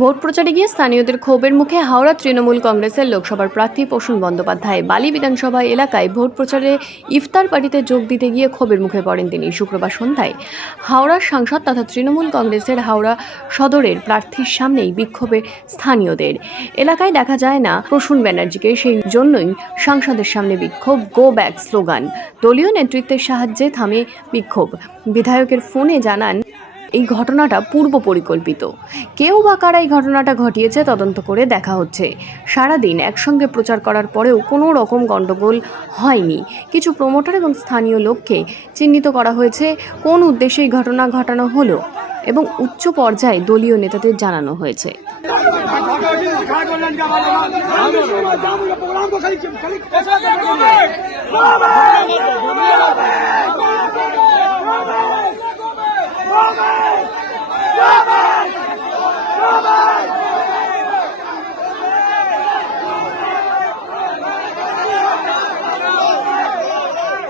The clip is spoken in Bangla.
ভোট প্রচারে গিয়ে স্থানীয়দের ক্ষোভের মুখে হাওড়া তৃণমূল কংগ্রেসের লোকসভার প্রার্থী প্রসূন বন্দ্যোপাধ্যায়। বালি বিধানসভা এলাকায় ভোট প্রচারে ইফতার পার্টিতে যোগ দিতে গিয়ে ক্ষোভের মুখে পড়েন তিনি শুক্রবার সন্ধ্যায়। হাওড়ার সাংসদ তথা তৃণমূল কংগ্রেসের হাওড়া সদরের প্রার্থীর সামনেই বিক্ষোভে স্থানীয়দের। এলাকায় দেখা যায় না প্রসূন ব্যানার্জিকে, সেই জন্যই সাংসদের সামনে বিক্ষোভ গো ব্যাক স্লোগান। দলীয় নেতৃত্বের সাহায্যে থামে বিক্ষোভ। বিধায়কের ফোনে জানান এই ঘটনাটা পূর্ব পরিকল্পিত। কেউ বা কারা এই ঘটনাটা ঘটিয়েছে তদন্ত করে দেখা হচ্ছে। সারাদিন একসঙ্গে প্রচার করার পরেও কোনো রকম গণ্ডগোল হয়নি। কিছু প্রমোটার এবং স্থানীয় লোককে চিহ্নিত করা হয়েছে কোন উদ্দেশ্যে এই ঘটনা ঘটানো হলো এবং উচ্চ পর্যায়ে দলীয় নেতাদের জানানো হয়েছে।